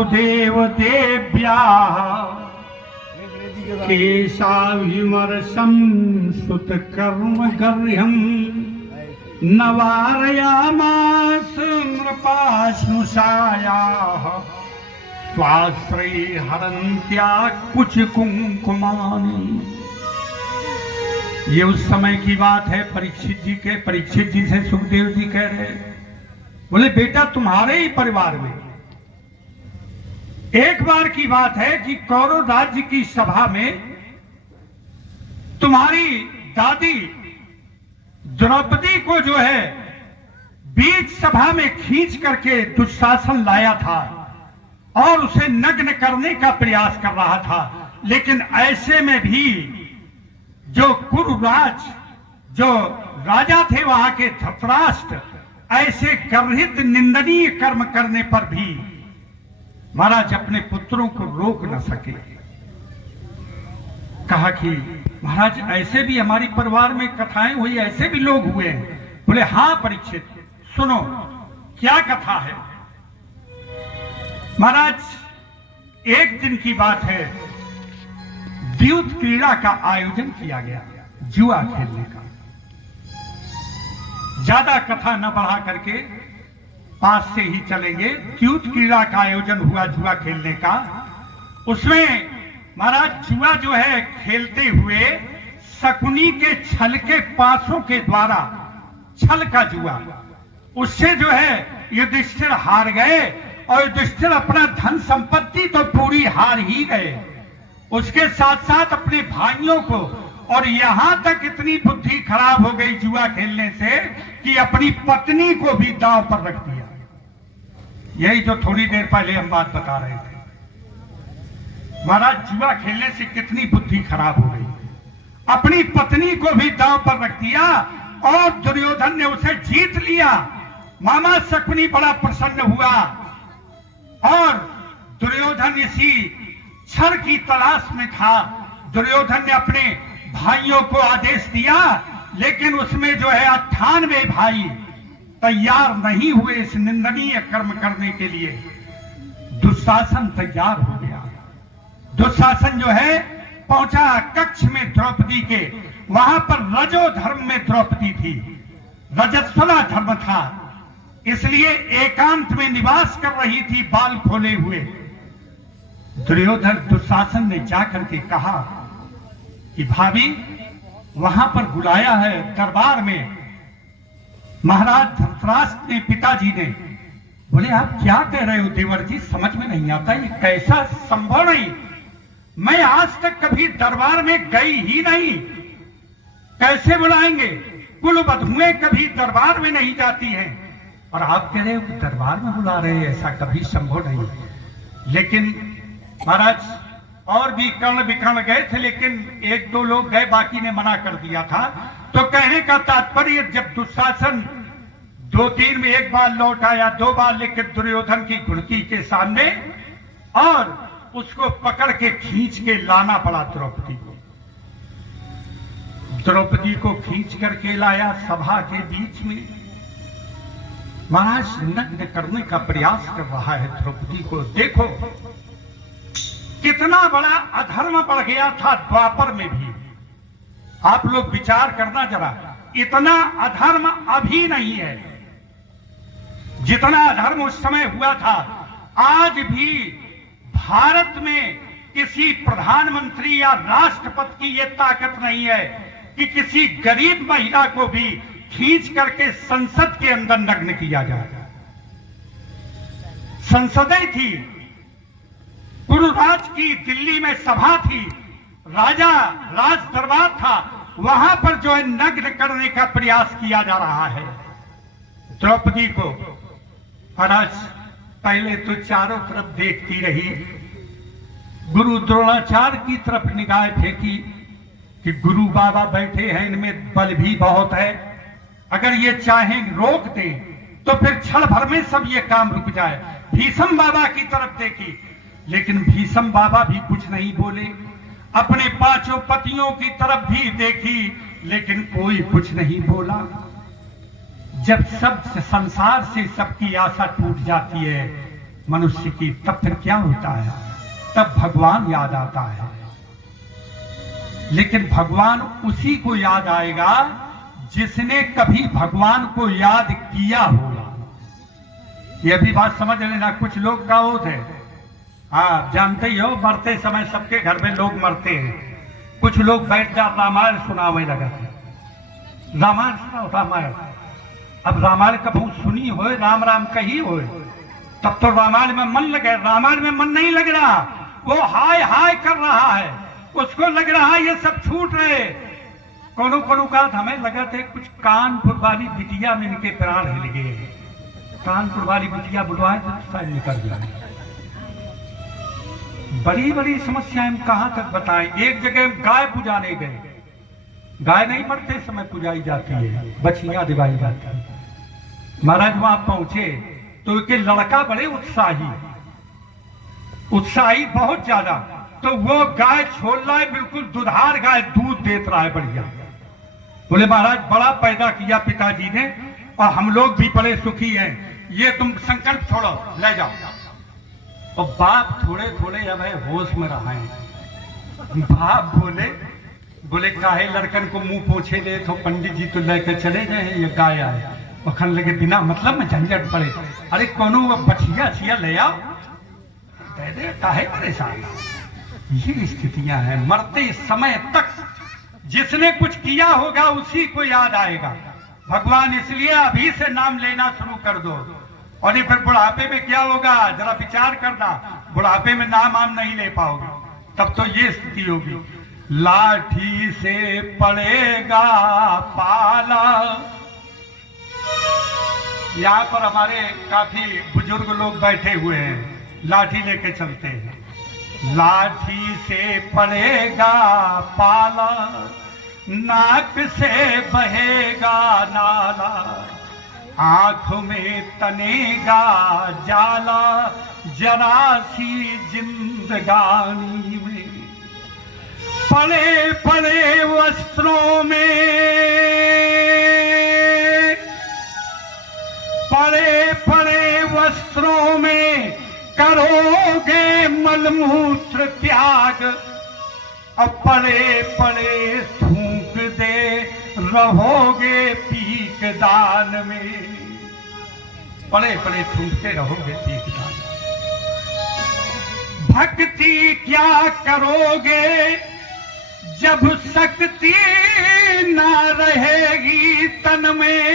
वसुदेव देव्याः केशाभिमर्शं सुतकर्मगर्ह्यं नवारयामास नृपाश्नुषायाः स्वाश्रये हरन्त्या कुछ कुंकुमानि। ये उस समय की बात है परीक्षित जी से सुखदेव जी कह रहे, बोले बेटा तुम्हारे ही परिवार में एक बार की बात है कि कौरव राज्य की सभा में तुम्हारी दादी द्रौपदी को जो है बीच सभा में खींच करके दुशासन लाया था और उसे नग्न करने का प्रयास कर रहा था। लेकिन ऐसे में भी जो कुरुराज जो राजा थे वहां के धृतराष्ट्र ऐसे गर्हित निंदनीय कर्म करने पर भी महाराज अपने पुत्रों को रोक न सके। कहा कि महाराज ऐसे भी हमारी परिवार में कथाएं हुई, ऐसे भी लोग हुए हैं। बोले हाँ परीक्षित सुनो क्या कथा है। महाराज एक दिन की बात है, द्यूत क्रीड़ा का आयोजन किया गया, जुआ खेलने का। ज्यादा कथा न बढ़ा करके पास से ही चलेंगे। द्यूत क्रीड़ा का आयोजन हुआ जुआ खेलने का। उसमें महाराज जुआ जो है खेलते हुए शकुनी के छल के पासों के द्वारा छल का जुआ, उससे जो है युधिष्ठिर हार गए और युधिष्ठिर अपना धन संपत्ति तो पूरी हार ही गए, उसके साथ साथ अपने भाइयों को, और यहां तक इतनी बुद्धि खराब हो गई जुआ खेलने से कि अपनी पत्नी को भी दांव पर रख दिया। यही जो थोड़ी देर पहले हम बात बता रहे थे। महाराज जुआ खेलने से कितनी बुद्धि खराब हो गई, अपनी पत्नी को भी दांव पर रख दिया और दुर्योधन ने उसे जीत लिया। मामा शकुनी बड़ा प्रसन्न हुआ और दुर्योधन इसी छल की तलाश में था। दुर्योधन ने अपने भाइयों को आदेश दिया, लेकिन उसमें जो है 98 भाई तैयार नहीं हुए इस निंदनीय कर्म करने के लिए। दुशासन तैयार हो गया। दुशासन जो है पहुंचा कक्ष में द्रौपदी के, वहां पर रजो धर्म में द्रौपदी थी, रजस्वला धर्म था, इसलिए एकांत में निवास कर रही थी बाल खोले हुए। दुशासन ने जाकर के कहा कि भाभी वहां पर बुलाया है दरबार में महाराज धृतराष्ट्र ने, पिताजी ने। बोले आप क्या कह रहे हो देवर जी, समझ में नहीं आता, ये कैसा संभव नहीं, मैं आज तक कभी दरबार में गई ही नहीं, कैसे बुलाएंगे, कुल बधुएं कभी दरबार में नहीं जाती हैं और आप कह रहे हो दरबार में बुला रहे हैं, ऐसा कभी संभव नहीं। लेकिन महाराज और भी कर्ण विकर्ण गए थे, लेकिन एक दो लोग गए, बाकी ने मना कर दिया था। तो कहने का तात्पर्य जब दुशासन 2-3 में एक बार लौट आया, 2 बार लेकर दुर्योधन की घुड़की के सामने और उसको पकड़ के खींच के लाना पड़ा द्रौपदी को। द्रौपदी को खींच करके लाया सभा के बीच में। महाराज नग्न करने का प्रयास कर रहा है द्रौपदी को। देखो कितना बड़ा अधर्म बढ़ गया था द्वापर में भी। आप लोग विचार करना जरा, इतना अधर्म अभी नहीं है जितना अधर्म उस समय हुआ था। आज भी भारत में किसी प्रधानमंत्री या राष्ट्रपति की यह ताकत नहीं है कि किसी गरीब महिला को भी खींच करके संसद के अंदर नग्न किया जाए। संसदें थी, गुरुराज की दिल्ली में सभा थी, राजा राज दरबार था, वहां पर जो है नग्न करने का प्रयास किया जा रहा है द्रौपदी को। महाराज पहले तो चारों तरफ देखती रही, गुरु द्रोणाचार्य की तरफ निगाह फेंकी कि गुरु बाबा बैठे हैं, इनमें बल भी बहुत है, अगर ये चाहें रोक दें तो फिर क्षण भर में सब ये काम रुक जाए। भीष्म बाबा की तरफ देखी, लेकिन भीष्म बाबा भी कुछ नहीं बोले। अपने 5 पतियों की तरफ भी देखी, लेकिन कोई कुछ नहीं बोला। जब सब संसार से सबकी आशा टूट जाती है मनुष्य की, तब फिर क्या होता है? तब भगवान याद आता है। लेकिन भगवान उसी को याद आएगा जिसने कभी भगवान को याद किया होगा। यह भी बात समझ लेना। कुछ लोग का होते हैं, हाँ जानते ही हो, मरते समय सबके घर में लोग मरते हैं। कुछ लोग बैठ जा रामायण सुनावे लगा, रामायण सुनाओ रामायण। अब रामायण कभी सुनी हो, राम राम कही हो, तब तो रामायण में मन लगे। रामायण में मन नहीं लग रहा, वो हाय हाय कर रहा है, उसको लग रहा है ये सब छूट रहे। कोनो कोनो का हमें लगा थे कुछ कानपुर वाली बिटिया में इनके प्राण हिल गए। कानपुर वाली बिटिया बुलवाए तो शायद निकल जाए। बड़ी बड़ी समस्याएं कहां तक बताएं। एक जगह गाय पुजाने गए, गाय नहीं मरते समय पुजाई जाती है, बछियां दिवाई जाती है। महाराज वहां पहुंचे तो एक लड़का बड़े उत्साही बहुत ज्यादा, तो वो गाय छोड़ रहा है, बिल्कुल दुधार गाय, दूध देत रहा है बढ़िया। बोले महाराज बड़ा पैदा किया पिताजी ने, और हम लोग भी बड़े सुखी हैं, ये तुम संकल्प छोड़ो ले जाओ। और बाप थोड़े थोड़े अब होश में रहा है। बाप बोले काहे लड़कन को मुंह पोछे दे, तो पंडित जी तो लेकर चले गए हैं, ये गाय आए वखन लगे बिना मतलब में झंझट पड़े। अरे कोनो बछिया छिया ले आओ, दे दे, काहे परेशान। ये स्थितियां हैं। मरते समय तक जिसने कुछ किया होगा उसी को याद आएगा भगवान। इसलिए अभी से नाम लेना शुरू कर दो, और ये फिर बुढ़ापे में क्या होगा जरा विचार करना। बुढ़ापे में नाम आम नहीं ले पाओगे, तब तो ये स्थिति होगी। लाठी से पड़ेगा पाला। यहाँ पर हमारे काफी बुजुर्ग लोग बैठे हुए हैं, लाठी लेके चलते हैं। लाठी से पड़ेगा पाला, नाक से बहेगा नाला, आंख में तनेगा जाला, जरा सी जिंदगानी में। पड़े पड़े वस्त्रों में, पड़े पड़े वस्त्रों में करोगे मलमूत्र त्याग, अब पड़े पड़े थूक दे रहोगे पीक दान में। पड़े पड़े थूकते रहोगे पीक दान। भक्ति क्या करोगे जब शक्ति ना रहेगी तन में।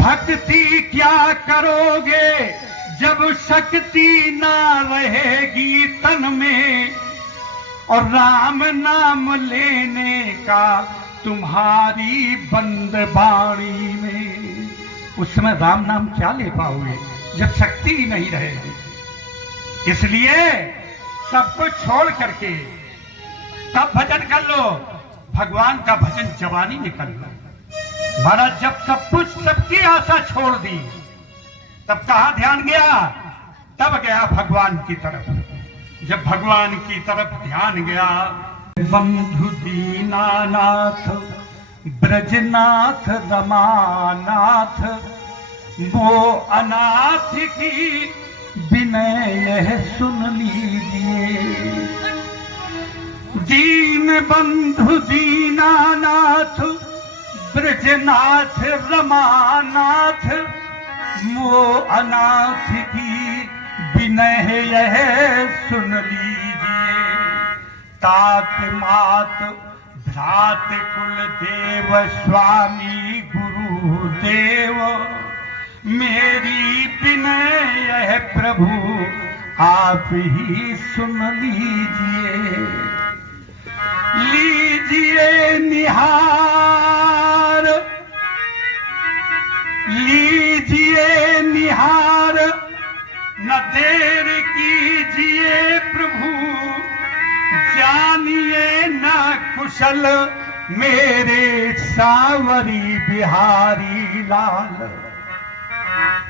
भक्ति क्या करोगे जब शक्ति ना रहेगी तन में, और राम नाम लेने का तुम्हारी बंद बाणी में। उस समय राम नाम क्या ले पाओगे जब शक्ति ही नहीं रहेगी। इसलिए सब कुछ छोड़ करके तब भजन कर लो। भगवान का भजन जवानी में कर लो। महाराज जब सब कुछ सबकी आशा छोड़ दी, तब कहां ध्यान गया? तब गया भगवान की तरफ। जब भगवान की तरफ ध्यान गया, बंधु दीनानाथ ब्रजनाथ रमानाथ, वो अनाथ की विनय यह सुन लीजिए। दीन बंधु दीनानाथ ब्रजनाथ रमानाथ, वो अनाथ की विनय यह सुन लीजिए। तात मात भ्रात कुल देव स्वामी गुरुदेव, मेरी विनय यह प्रभु आप ही सुन लीजिए। लीजिए निहार, लीजिए निहार, न देर कीजिए प्रभु, जानिए न कुशल मेरे सावरी बिहारी लाल।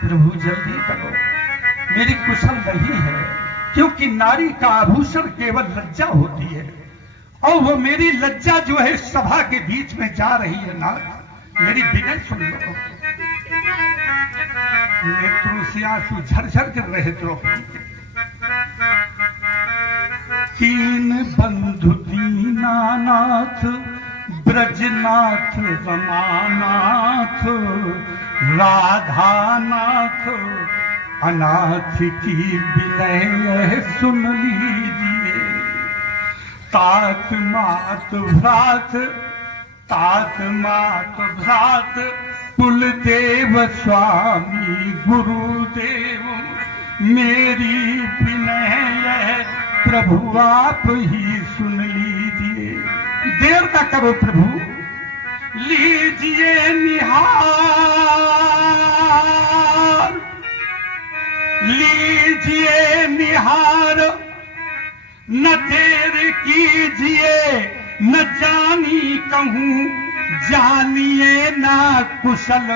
प्रभु जल्दी करो, मेरी कुशल नहीं है, क्योंकि नारी का आभूषण केवल लज्जा होती है, और वो मेरी लज्जा जो है सभा के बीच में जा रही है ना। मेरी विनय सुन लो। नेत्रों से आंसू झरझर कर रहे द्रौपदी के। तीन बंधु दीनानाथ, ब्रजनाथ रमानाथ, राधानाथ, अनाथ की विनय सुन लीजिए। तात मात भ्रात, तात मात भ्रात, कुलदेव स्वामी गुरुदेव, मेरी विनय प्रभु आप ही सुन लीजिए। देर ना करो प्रभु, लीजिए निहार, लीजिए निहार, न देर कीजिए, न जानी कहूं, जानिए ना कुशल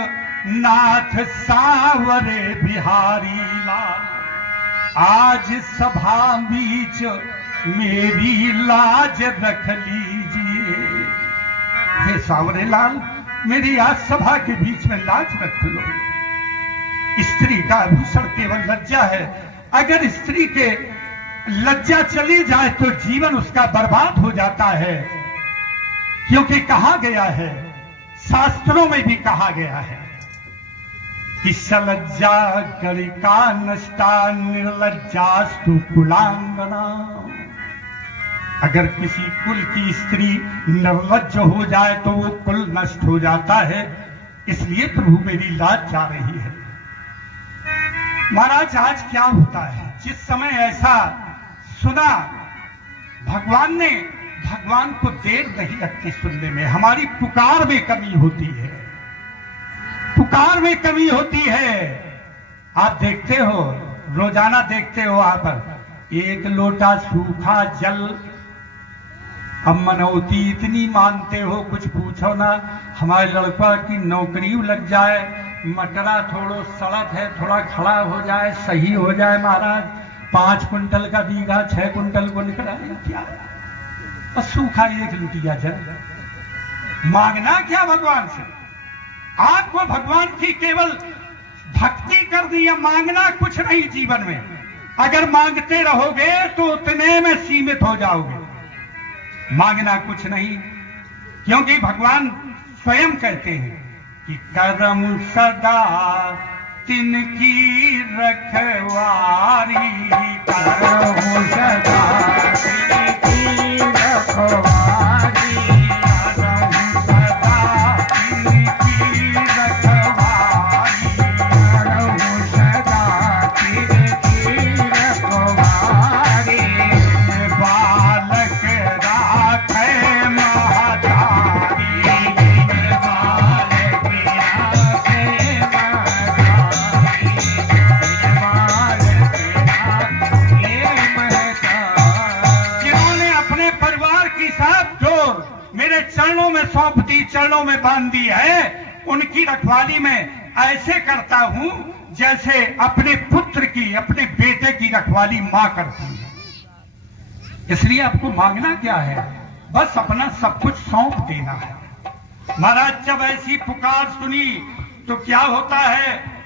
नाथ सावरे बिहारी लाल। आज सभा बीच मेरी लाज रख लीजिए। हे सावरे लाल, मेरी आज सभा के बीच में लाज रख लो। स्त्री का आभूषण केवल लज्जा है। अगर स्त्री के लज्जा चली जाए तो जीवन उसका बर्बाद हो जाता है, क्योंकि कहा गया है, शास्त्रों में भी कहा गया है कि सलज्जा गणिका नष्टा निर्लज्जास्तु कुलांगना। अगर किसी कुल की स्त्री निर्लज्ज हो जाए तो वो कुल नष्ट हो जाता है। इसलिए प्रभु मेरी लाज जा रही है। महाराज, आज क्या होता है, जिस समय ऐसा सुना, भगवान को देर नहीं लगती सुनने में। हमारी पुकार में कमी होती है, पुकार में कमी होती है। आप देखते हो, रोजाना देखते हो आप, एक लोटा सूखा जल, अब मनौती इतनी मानते हो, कुछ पूछो ना। हमारे लड़का की नौकरी लग जाए, मटरा थोड़ो सड़क है, थोड़ा खड़ा हो जाए, सही हो जाए महाराज, 5 कुंटल का बीघा 6 कुंटल को निकला क्या, और सूखा एक लुटिया जल। मांगना क्या भगवान से? आपको भगवान की केवल भक्ति कर दी है, मांगना कुछ नहीं जीवन में। अगर मांगते रहोगे तो उतने में सीमित हो जाओगे। मांगना कुछ नहीं, क्योंकि भगवान स्वयं कहते हैं कि करम सदा तिनकी रखवारी, करम सदा तिनकी रखवारी, करम सदा तिनकी रखवारी, करम सदा तिनकी रखवारी। बालक राखे महतारी, बालक राखे महतारी, बालक राखे महतारी। जिन्होंने अपने परिवार की साथ जोड़ मेरे चरणों में सौंप दी, चरणों में बांध दी है, उनकी रखवाली में ऐसे करता हूं जैसे अपने पुत्र की, अपने बेटे की रखवाली मां करती है। इसलिए आपको मांगना क्या है? बस अपना सब कुछ सौंप देना है। महाराज, जब ऐसी पुकार सुनी तो क्या होता है?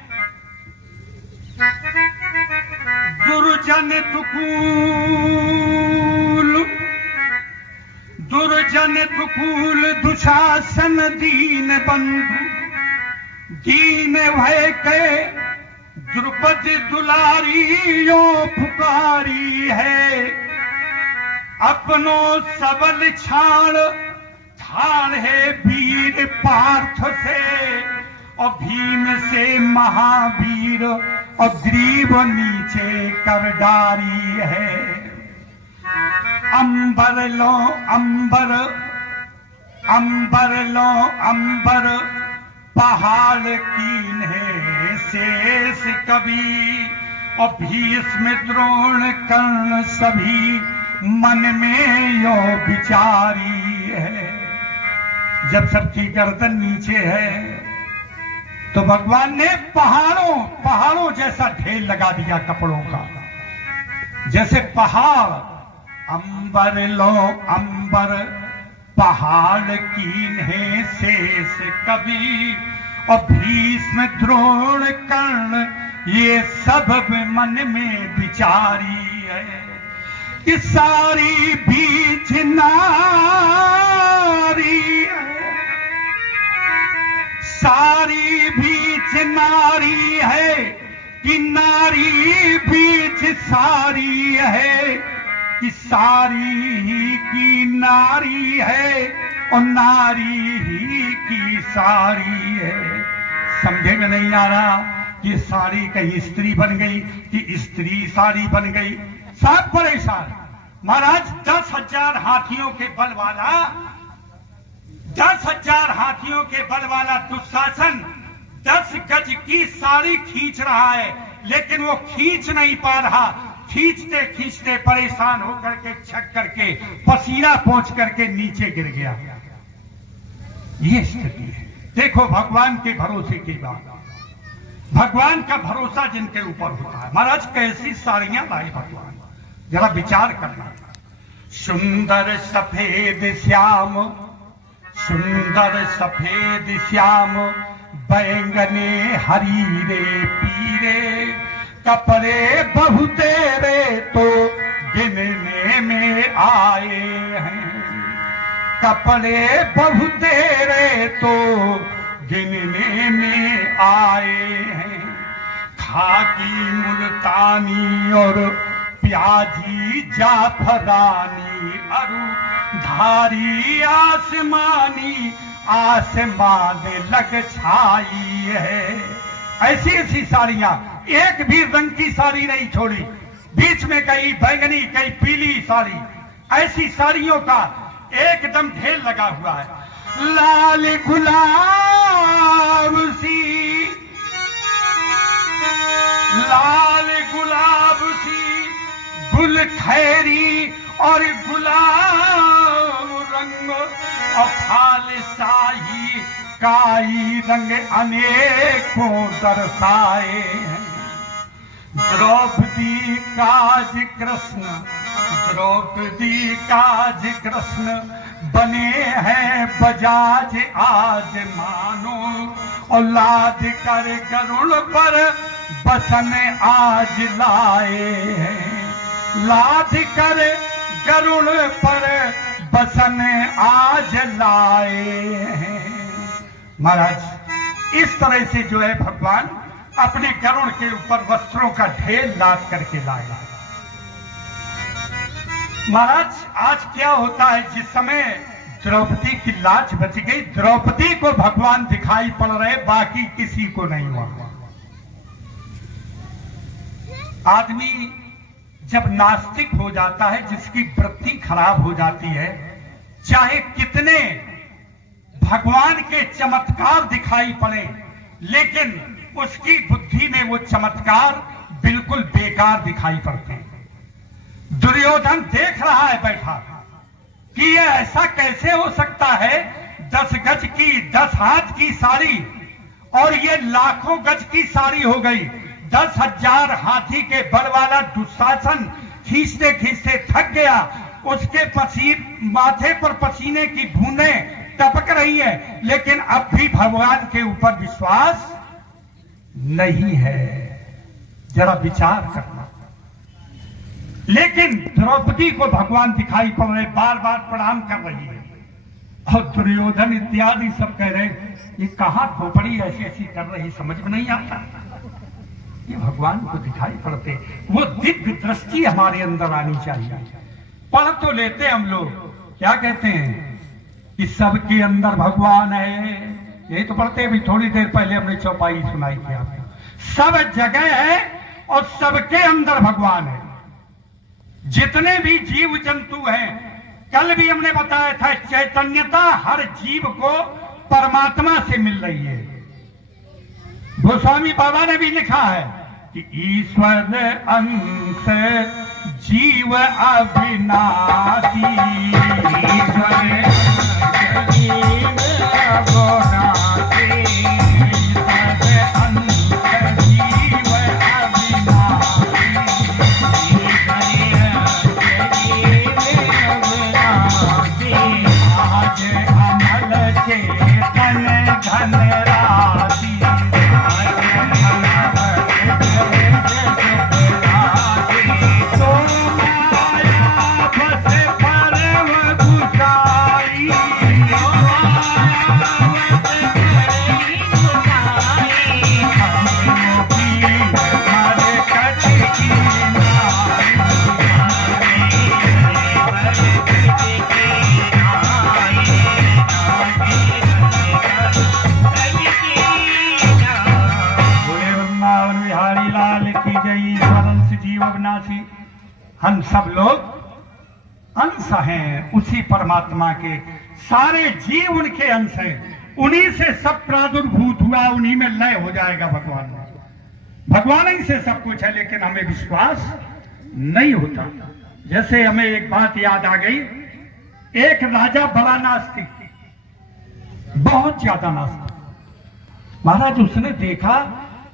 दुर्जन दुकूल दुशासन दीन बंधु, दीन भय के द्रुपद दुलारी यो पुकारी है। अपनो सबल ठाड़ है वीर पार्थ से, और भीम से महावीर, और ग्रीव नीचे कर डारी है। अंबर लो अंबर, अंबर लो अंबर, पहाड़ कीन है शेष कवि, और भीष्म द्रोण कर्ण सभी मन में यो विचारी है। जब सबकी गर्दन नीचे है तो भगवान ने पहाड़ों जैसा ढेर लगा दिया कपड़ों का, जैसे पहाड़। अंबर लो अंबर, पहाड़ कीन है शेष कवि, और भीष्म द्रोण कर्ण ये सब मन में विचारी है। कि सारी बीच नारी है, सारी बीच नारी है, कि नारी बीच सारी है, कि सारी ही की नारी है और नारी ही की सारी है। समझे में नहीं आ रहा कि सारी कहीं स्त्री बन गई कि स्त्री सारी बन गई। सब परेशान। महाराज 10,000 हाथियों के बल वाला 10,000 हाथियों के बल वाला दुशासन 10 गज की साड़ी खींच रहा है, लेकिन वो खींच नहीं पा रहा। खींचते खींचते परेशान होकर के छक करके पसीना पहुंच करके नीचे गिर गया। ये स्थिति है। देखो भगवान के भरोसे की बात, भगवान का भरोसा जिनके ऊपर होता है। महाराज कैसी साड़ियां लाए भगवान, जरा विचार करना। सुंदर सफेद श्याम, सुंदर सफेद श्याम, बैंगने हरीरे पीरे, कपड़े बहुतेरे तो गिनने में आए हैं। कपड़े बहुतेरे तो गिनने में आए हैं। खाकी मुल्तानी और प्याजी जाफरानी, अरु धारी आसमानी, आसमान लग छाई है। ऐसी ऐसी साड़ियां, एक भी रंग की साड़ी नहीं छोड़ी। बीच में कई बैंगनी कई पीली साड़ी, ऐसी साड़ियों का एकदम ढेर लगा हुआ है। लाल गुलाब सी, लाल गुलाब सी, गुल खैरी और गुलाब रंग, और फाल शाही काई रंग अनेकों दर्शाए हैं। द्रौपदी काज कृष्ण, द्रौपदी काज कृष्ण, बने हैं बजाज आज मानो, और लाद कर गरुड़ पर बसन आज लाए हैं। लाद कर गरुड़ पर बसन आज लाए हैं। महाराज इस तरह से जो है भगवान अपने गरुड़ के ऊपर वस्त्रों का ढेर लाद करके लाए। महाराज आज क्या होता है, जिस समय द्रौपदी की लाज बच गई, द्रौपदी को भगवान दिखाई पड़ रहे, बाकी किसी को नहीं हुआ। आदमी जब नास्तिक हो जाता है, जिसकी वृत्ति खराब हो जाती है, चाहे कितने भगवान के चमत्कार दिखाई पड़े, लेकिन उसकी बुद्धि में वो चमत्कार बिल्कुल बेकार दिखाई पड़ते हैं। दुर्योधन देख रहा है बैठा कि ये ऐसा कैसे हो सकता है, 10 गज की 10 हाथ की साड़ी और ये लाखों गज की साड़ी हो गई। 10,000 हाथी के बल वाला दुशासन खींचते खींचते थक गया। उसके माथे पर पसीने की बूंदें टपक रही है, लेकिन अब भी भगवान के ऊपर विश्वास नहीं है। जरा विचार करना। लेकिन द्रौपदी को भगवान दिखाई पड़ रहे, बार बार प्रणाम कर रही है, और दुर्योधन इत्यादि सब कह रहे ये कहां खोपड़ी ऐसी ऐसी कर रही, समझ में नहीं आता। ये भगवान को दिखाई पड़ते, वो दिव्य दृष्टि हमारे अंदर आनी चाहिए। पढ़ तो लेते हम लोग, क्या कहते हैं कि सबके अंदर भगवान है, यही तो पढ़ते। अभी थोड़ी देर पहले हमने चौपाई सुनाई थी आपको। सब जगह है और सबके अंदर भगवान है। जितने भी जीव जंतु हैं, कल भी हमने बताया था, चैतन्यता हर जीव को परमात्मा से मिल रही है। गोस्वामी बाबा ने भी लिखा है कि ईश्वर अंश जीव अविनाशी, ईश्वर जीव अविनाशी, ईश्वर अंश जीव अविनाशी, आज अमल चेतन धन राशि। हम सब लोग अंश हैं उसी परमात्मा के, सारे जीव उनके अंश हैं, उन्हीं से सब प्रादुर्भूत हुआ, उन्हीं में लय हो जाएगा भगवान में। भगवान ही से सब कुछ है, लेकिन हमें विश्वास नहीं होता। जैसे हमें एक बात याद आ गई, एक राजा बड़ा नास्तिक, बहुत ज्यादा नास्तिक। महाराज उसने देखा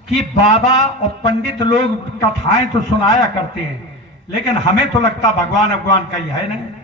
कि बाबा और पंडित लोग कथाएं तो सुनाया करते हैं, लेकिन हमें तो लगता भगवान भगवान का ही है नहीं।